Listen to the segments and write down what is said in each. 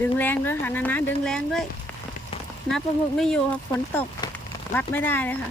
ดึงแรงด้วยค่ะนะนะดึงแรงด้วยน้าปลาหมึกไม่อยู่ค่ะฝนตกวัดไม่ได้เลยค่ะ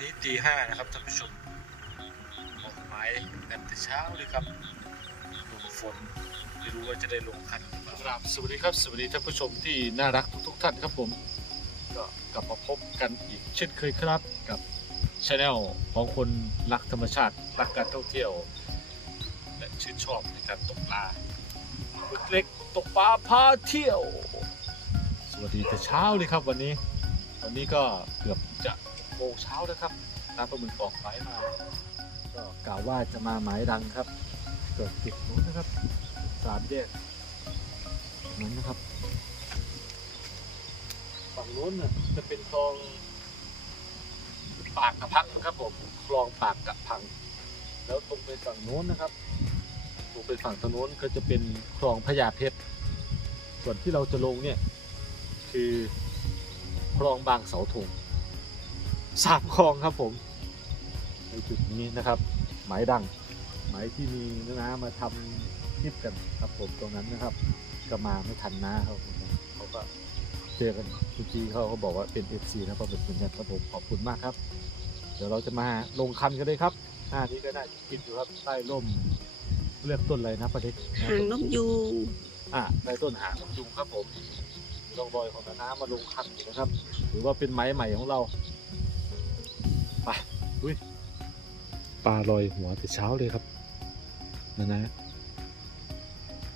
นี้ตีห้านะครับท่านผู้ชมออกหมายกันแต่เช้าเลยครับลงฝนไม่รู้ว่าจะได้ลงคันหรือเปล่าครับสวัสดีครับสวัสดีท่านผู้ชมที่น่ารักทุกๆท่านครับผมก็กลับมาพบกันอีกเช่นเคยครับกับช anel ของคนรักธรรมชาติรักการท่องเที่ยว และชื่นชอบในการตกปลาฝึกเล็กตกปลาพาเที่ยว สวัสดีแต่เช้าเลยครับวันนี้ วันนี้ก็เกือบ โมงเช้าแล้วครับน้ำปลาหมึกออกหมายมาก็กล่าวว่าจะมาหมายดังครับเกิดติดนู้นนะครับสามแยกนั้นนะครับฝั่งนู้นน่ะจะเป็นคลองปากกระพังครับผมคลองปากกระพัง แล้วตรงไปฝั่งนู้นนะครับตรงไปฝั่งทางโน้นก็จะเป็นคลองพญาเพชรส่วนที่เราจะลงเนี่ยคือคลองบางเสาธง สามคลองครับผมในจุดนี้นะครับ หมายดัง หมายที่มีน้ามาทำคลิปกันครับผมตรงนั้นนะครับก็มาไม่ทันนะครับผมเขาก็เจอกันเมื่อกี้เขาก็บอกว่าเป็น FC นะปลาหมึกเหมือนกันครับผมขอบคุณมากครับ เดี๋ยวเราจะมาลงคันกันเลยครับหน้านี้ก็น่าจะกินอยู่ครับใต้ร่มเรียกต้นอะไรนะประเด็นหางนกยูงอะใต้ต้นหางนกยุงครับผมมีร่องรอยของน้ำมาลงคันอยู่นะครับ หรือว่าเป็นไม้ใหม่ของเราไปอุ้ย ปลาลอยหัวแต่เช้าเลยครับนะนะ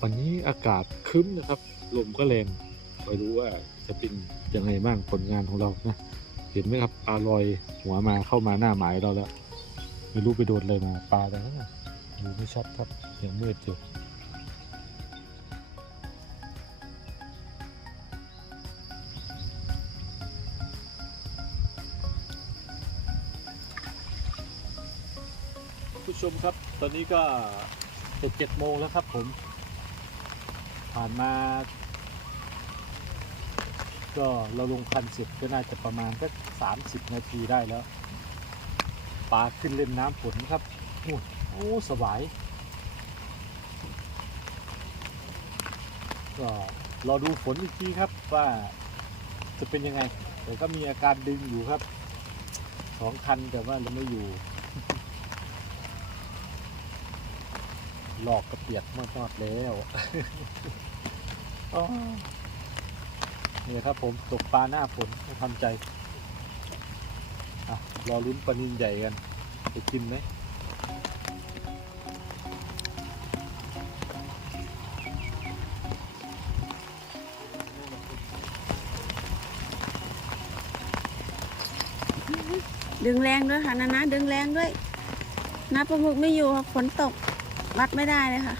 วันนี้อากาศคึ้มนะครับ ลมก็แรงไม่รู้ว่าจะเป็นยังไงบ้างผลงานของเรานะ เห็นไหมครับปลาลอยหัวมาเข้ามาหน้าหมายเราแล้ว ไม่รู้ไปโดนอะไรมาปลาอะไรนะดูไม่ชัดครับยังมืดอยู่ ตอนนี้ก็จะเจ็ดโมงแล้วครับผม ผ่านมา ก็เราลงคันเสร็จก็น่าจะประมาณสักสามสิบนาทีได้แล้วปลาขึ้นเล่นน้ำฝนครับโอ้โอ้สบาย ก็รอดูฝนอีกทีครับว่าจะเป็นยังไง แต่ก็มีอาการดึงอยู่ครับสองคันแต่ว่าเราไม่อยู่ หลอกกระเปียกมากๆแล้วเนี่ยครับผมตกปลาหน้าฝนทำใจอรอลุ้นปลานินใหญ่กัน จะกินไหมดึงแรงด้วยค่ะนะนะดึงแรงด้วยน้าปลาหมึกไม่อยู่ค่ะฝนตก วัดไม่ได้เลยค่ะ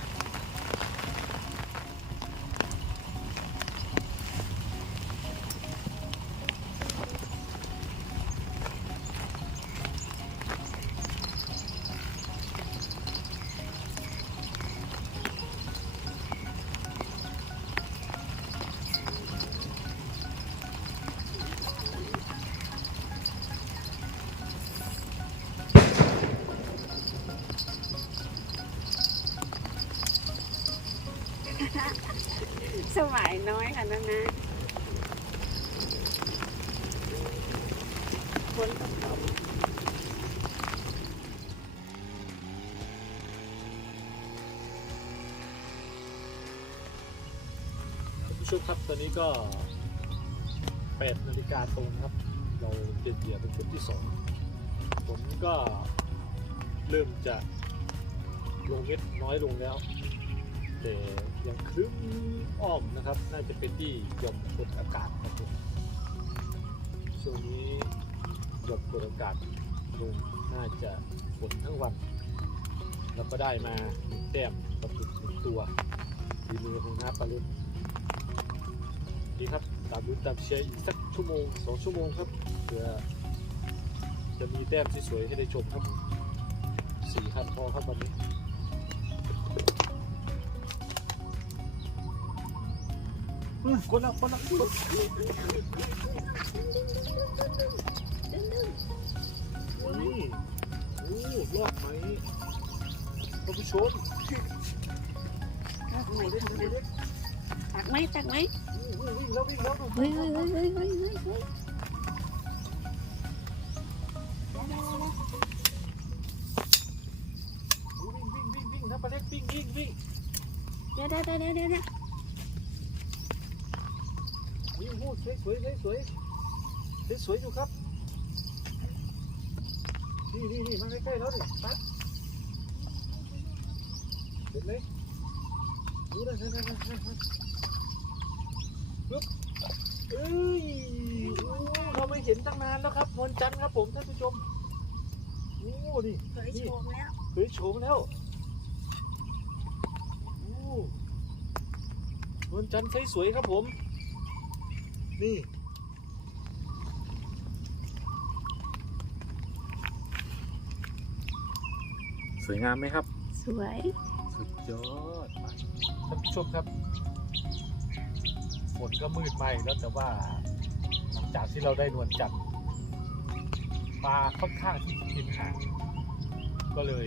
สวายน้อยค่ะนะนะฝนตกผู้ชมครับตอนนี้ก็8นาฬิกาตรงครับ เราเปลี่ยนเหยื่อเป็นชุดที่สองฝนก็เริ่มจะลงเม็ดน้อยลงแล้ว แต่ยังครึ้มอ้อมนะครับ น่าจะเป็นที่หย่อมกดอากาศครับผมช่วงนี้หย่อมกดอากาศลงน่าจะฝนทั้งวัน แล้วก็ได้มาหนึ่งแต้มกับหนึ่งตัวฝีมือของน้าปลาลุนดีครับตามลุ้นตามเชียร์อีกสักชั่วโมงสองชั่วโมงครับเพื่อจะมีแต้มที่สวยให้ได้ชมครับสี่คันพอครับวันนี้ อืมคนละคนละคนนี่โอ้รอดไหมท่านผู้ชมตักไหมตักไหมวิ่งแล้ววิ่งแล้วเฮ้ยเฮ้ยเฮ้ยเฮ้ย วยสวยสวยสวยสวยสวยอยู่ครับ นี่นี่นี่มาใกล้ๆแล้วนี่ปั๊บเห็นไหมดูนะนะนะนะนะเอ้ยโอ้เราไม่เห็นตั้งนานแล้วครับนวลจันทร์ครับผมท่านผู้ชมโอ้นี่เฮ้ยโชมแล้วเฮ้ยโฉมแล้วโอ้นวลจันทร์สวยๆครับผม นี่ สวยงามไหมครับ สวย สุดยอดท่านผู้ชมครับ ฝนก็มืดไหมแล้วแต่ว่าหลังจากที่เราได้นวลจันทร์ปลาค่อนข้างที่จะกินหางก็เลย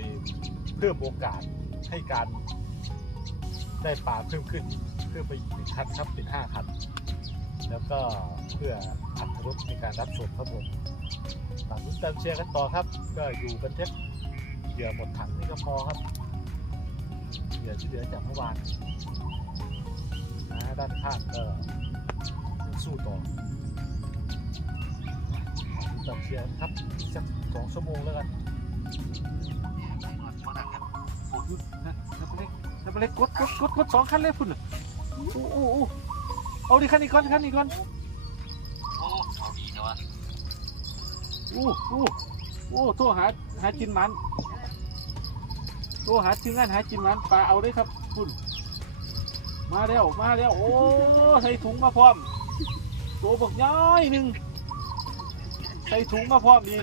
เพิ่มโอกาสให้การ ได้ปลาเพิ่มขึ้นเพิ่มไปอีกหนึ่งคันครับเป็นห้าคันแล้วก็เพื่ออัตรสในการรับชมครับผมตามรุ้นตามเชียร์กันต่อครับ ก็อยู่กันเท็ เหยื่อหมดถังนี่ก็พอครับเหลือที่เหลือจากเมื่อวานนะด้านข้างก็ยังสู้ต่อตัดเชียร์ครับอีกสักสองชั่วโมงแล้วกันโอ้ยนะนับไปเล็กนับไปเล็กกดกดกดกดสองคันเลยพุ่นน่ะโอ้โอ้โอ้เอาดิคันนี้ก่อนคันนี้ก่อนโอ้เอาดีนะวะโอ้โอ้โอ้โทรหาหาจินหมัน โทรหาทีมงานหาจินหมันปลาเอาได้ครับคุณมาแล้วมาแล้วโอ้ใส่ถุงมาพร้อมตัวบกย้อยหนึ่งใส่ถุงมาพร้อมดี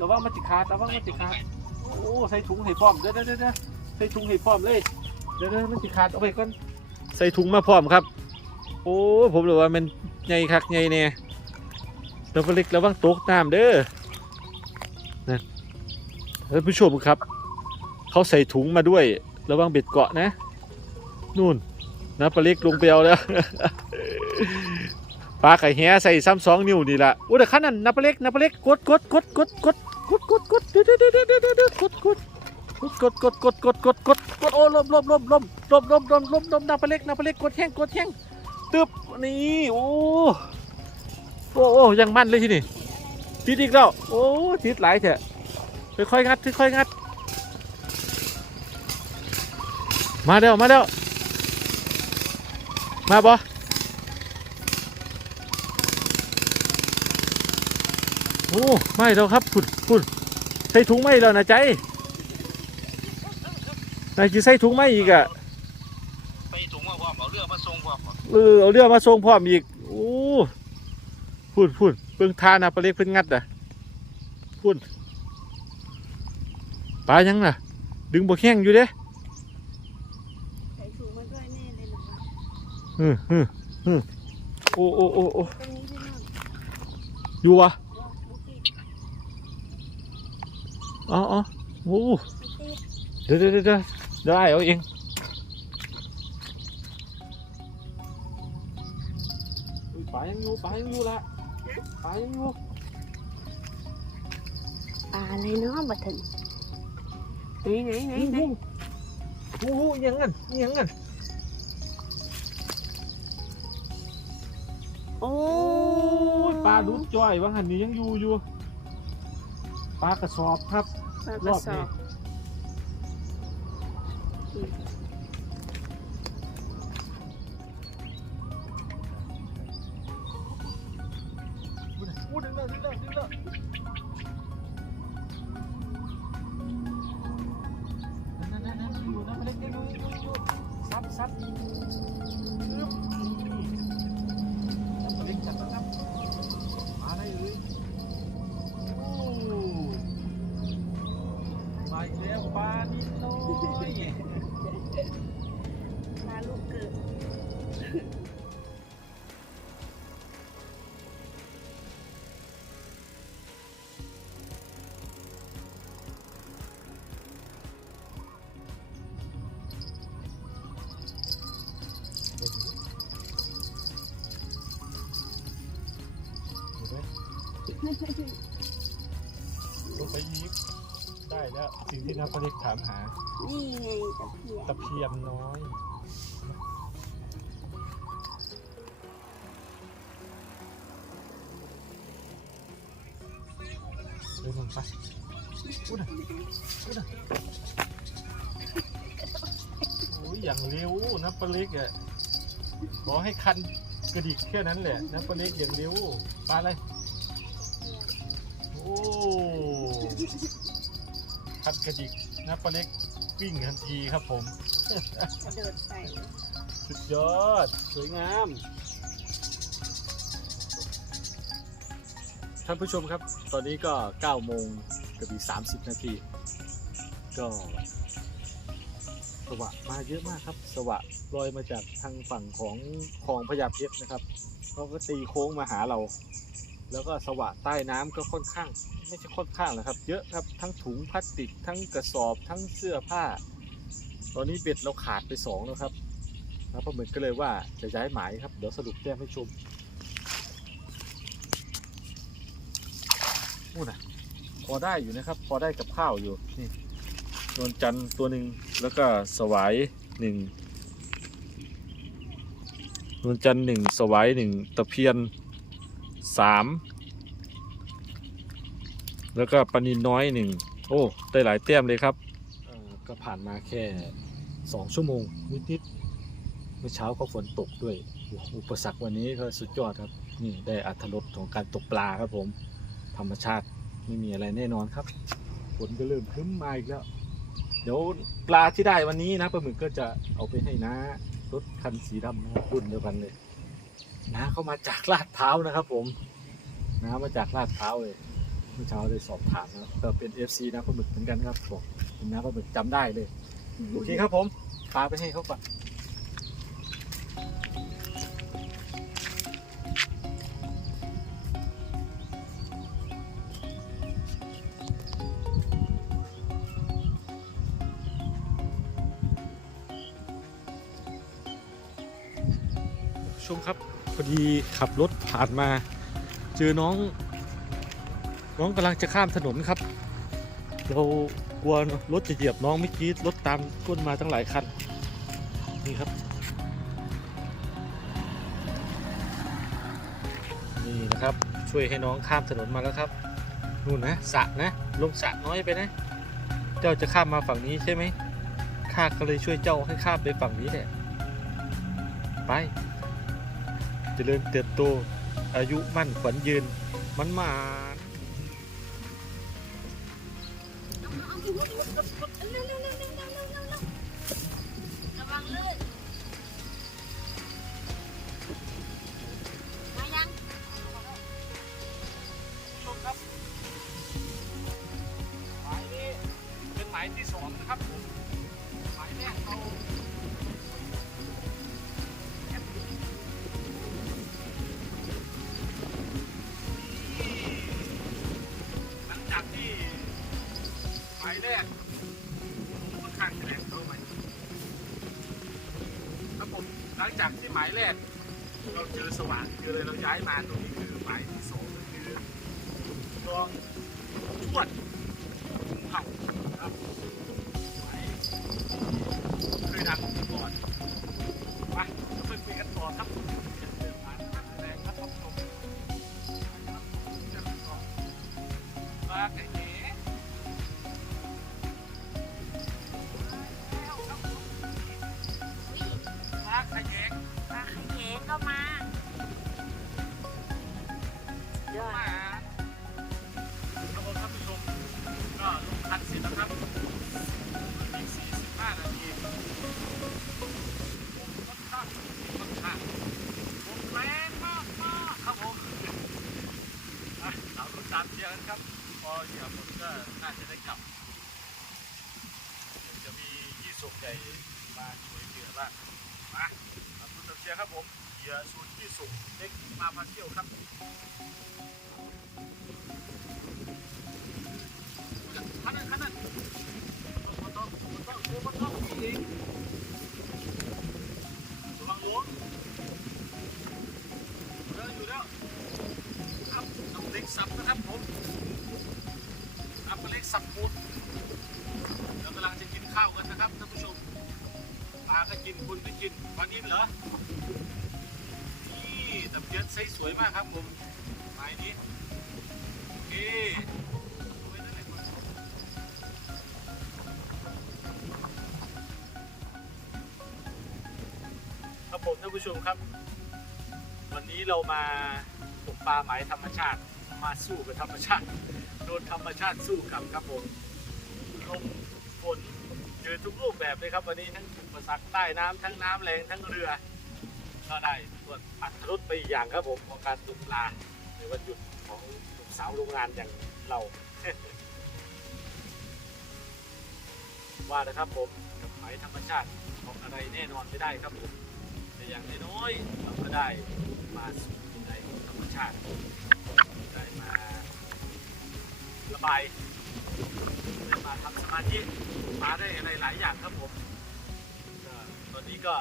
ระวังมันจะขาดระวังมันจะขาดโอ้ใส่ถุงให้พร้อมเดี๋ยวเดี๋ยวเดี๋ยวใส่ถุงให้พร้อมเลยเดี๋ยวเดี๋ยวมันจะขาดเอาไปก่อนใส่ถุงมาพร้อมครับ โอ้ผมเลยว่ามันใหญ่คักใหญ่เนี่ยเราไปเล็กระวังตกน้ำเด้อนะท่านผู้ชมครับ เขาใส่ถุงมาด้วย ระวังเบ็ดเกาะนะ นู่นนะปลาเล็กลงไปเอาแล้วปลาไข่แหใส่ซ้ำสองนิ้วนี่ละโอ้แต่ขั้นนั้นนะปลาเล็กนะปลาเล็กกดกดกดกดกดกดกดกดเดี๋ยวเดี๋ยวเดี๋ยวเดี๋ยวเดี๋ยวเดี๋ยวกดกดกดกดกดกดกดกดกดโอ้ลมลมลมลมลมลมลมลมลมนะปลาเล็กนะปลาเล็กกดแห้งกดแห้งตึบนี่โอ้โอ้โอ้ยังมั่นเลยที่นี่ติดอีกแล้วโอ้ติดหลายเถอะค่อยๆงัดค่อยๆงัด มาแล้วมาแล้วมาบ่โอ้ไม่แล้วครับคุณคุณใส่ถุงไม่แล้วนะใจนายจะใส่ถุงไม่อีกอะไปถุงมาพร้อมเอาเรือมาส่งพร้อมเออเอาเรือมาส่งพร้อมอีกโอ้พูดพูดเพิ่งทานะปลาเล็กเพิ่งงัดอะพูดปลายังน่ะ ดึงบกแข้งอยู่เด้ ใส่ถุงมาด้วยแน่เลยหนูว่า อืมอืมอืมโอ้โอ้โอ้โอ้ตรงนี้พี่น้องอยู่วะโอเคอ๋ออ๋อโอ้ไม่ติดเดี๋ยวเดี๋ยวเดี๋ยวเดี๋ยวไอ้เอาเองอุ๊ยปลายังอยู่ปลายังอยู่ละปลายังอยู่ปลาอะไรเนาะบัดถึงไหนไหนไหนไหนโอ้โหยังงั้นยังงั้น อ้โอ้ยปลาดุกจ้อยว่าหันนี้ยังอยู่อยู่ ปลากระสอบครับ ปลากรระอบสอนี้บ แล้วสิ่งที่นักผลิตถามหา นี่ไงตะเพียนตะเพียนน้อย เดินลงไปพูดนะพูดนะโอ้ยอย่างเร็วนะปลาเล็กอะขอให้คันกระดิกแค่นั้นแหละนะปลาเล็กอย่างเร็วปลาอะไร กระดิกนะปลาเล็กวิ่งทันทีครับผมกระโดดใส่สุดยอด สวยงาม ท่านผู้ชมครับ ตอนนี้ก็9โมงกับอีก30 นาที ก็สวะมาเยอะมากครับ สวะลอยมาจากทางฝั่งของคลองพญาเพชรนะครับเขาก็ตีโค้งมาหาเรา แล้วก็สวะใต้น้ำก็ค่อนข้าง ไม่ใช่ค่อนข้างนะครับ เยอะครับทั้งถุงพลาสติก ทั้งกระสอบทั้งเสื้อผ้า ตอนนี้เบ็ดเราขาดไปสองแล้วครับนะปลาหมึกก็เลยว่าจะย้ายหมายครับ เดี๋ยวสรุปแต้มให้ชมนู่นนะพอได้อยู่นะครับ พอได้กับข้าวอยู่นี่นวลจันทร์ตัวหนึ่งแล้วก็สวายหนึ่งนวลจันทร์หนึ่งสวายหนึ่งตะเพียนสาม แล้วก็ปลานินน้อยหนึ่งโอ้ได้หลายแต้มเลยครับ เอ่อก็ผ่านมาแค่สองชั่วโมงนิดๆเมื่อเช้าก็ฝนตกด้วยโอ้โหอุปสรรควันนี้ก็สุดยอดครับ นี่ได้อัธรสของการตกปลาครับผม ธรรมชาติไม่มีอะไรแน่นอนครับฝนก็เริ่มครึ้มมาอีกแล้ว เดี๋ยวปลาที่ได้วันนี้นะปลาหมึกก็จะเอาไปให้น้ารถคันสีดำนะครับรุ่นเดียวกันเลยน้าเข้ามาจากลาดพร้าวนะครับผมน้ามาจากลาดพร้าวเลย เมื่อเช้าได้สอบถามนะครับก็เป็น FC นะปลาหมึกเหมือนกันครับผมเป็นน้าปลาหมึกจำได้เลย โอเคครับผมปลาไปให้เขาก่อนชมครับพอดีขับรถผ่านมา เจอน้อง น้องกำลังจะข้ามถนนครับ เรากลัวรถจะเหยียบน้องเมื่อกี้รถตามก้นมาตั้งหลายคัน นี่ครับ นี่นะครับ ช่วยให้น้องข้ามถนนมาแล้วครับ นู่นนะสะนะ ลงสะน้อยไปนะ เจ้าจะข้ามมาฝั่งนี้ใช่ไหมข้าก็เลยช่วยเจ้าให้ข้ามไปฝั่งนี้แหละไปจเจริญเติบโตอายุมั่นขวัญยืนมันมา หลังจากที่หมายแรกเราเจอสว่างคือเลยเราย้ายมาตรงนี้คือหมายที่สองคือลองทวดเผ่าครับหมายเคยดังมาก่อนไปเราไปคุยกันต่อนทางทางแรงครับ ครับผมท่านผู้ชมก็ลงคันเสร็จแล้วครับอีก45นาทีค่อนข้างค่อนข้างลมแรงมากมากครับผมอะเราต้องตามเชียร์กันครับ พอเหยียบฝนก็น่าจะได้กลับเดี๋ยวจะมียี่สุกใหญ่มาช่วยเหลือบ้างมาขอบคุณตามเชียร์ครับผมเหยื่อสูตรยี่สุกเล็กมาพาเที่ยวครับ ต้อ นนี้เรามาตกปลาหมธรรมชาติมาสู้กับธรรมชาติโดนธรรมชาติสู้กับครับผมลมฝนเจอทุกรูปแบบเลยครับ วันนี้ทั้งอุปสรรคใต้น้ำทั้งน้ำแรงทั้งเรือ ก็ได้ส่วนอัตรถรสไปอีกอย่างครับผมของการตกปลาในวันหยุดของลูกสาวโรงงานอย่างเราว่านะครับผมกับหมธรรมชาติของอะไรแน่นอนไม่ได้ครับผมแต่อย่างน้อยๆเราก็ได้ มาสู่ในธรรมชาติ ได้มาระบายได้มาทำสมาธิมาได้อะไรหลายอย่างครับผมตอนนี้ก็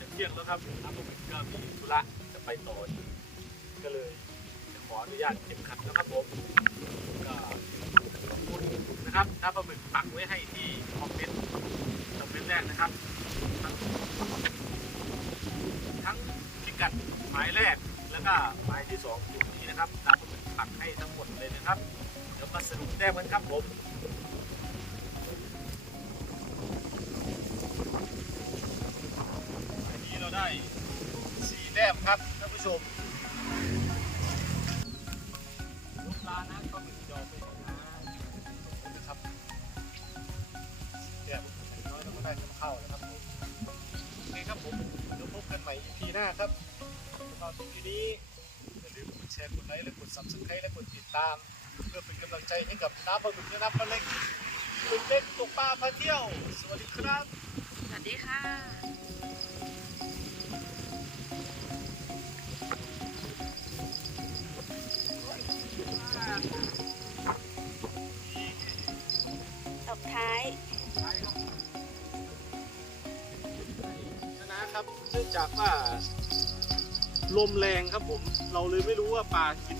จะเที่ยงแล้วครับน้ำผมก็มีธุระจะไปต่อีก็เลยจะขออนุญาตเก็บขัดแล้วครับผมก็ขอบคุณนะครับถ้าปลาหมึกปักไว้ให้ที่คอมเมนต์คอมเมนต์แรกนะครับทั้งทั้งพิกัดหมายแรก แล้วก็หมายที่สองอยู่นี้นะครับตามผักให้ทั้งหมดเลยนะครับ เดี๋ยวมาสรุปแต้มกันครับผมอันนี้เราได้สี่แต้มครับท่านผู้ชมลูกปลานะก็หมึกยอไปนะขอบคุณนะครับแต้มน้อยเราก็ได้กับข้านะครับผมโอเคครับผมเดี๋ยวพบกันใหม่ EP หน้าครับ สำหรับ EP นี้อย่าลืมกดแชร์กดไลค์และกด Subscribe และกดติดตาม เพื่อเป็นกำลังใจให้กับน้ำปลาหมึกและน้ำปลาเล็กหมึกเล็กตกปลาพาเที่ยว สวัสดีครับ สวัสดีค่ะตบท้ายใช่ครับนะครับ เนื่องจากว่า ลมแรงครับผม เราเลยไม่รู้ว่าปลากิน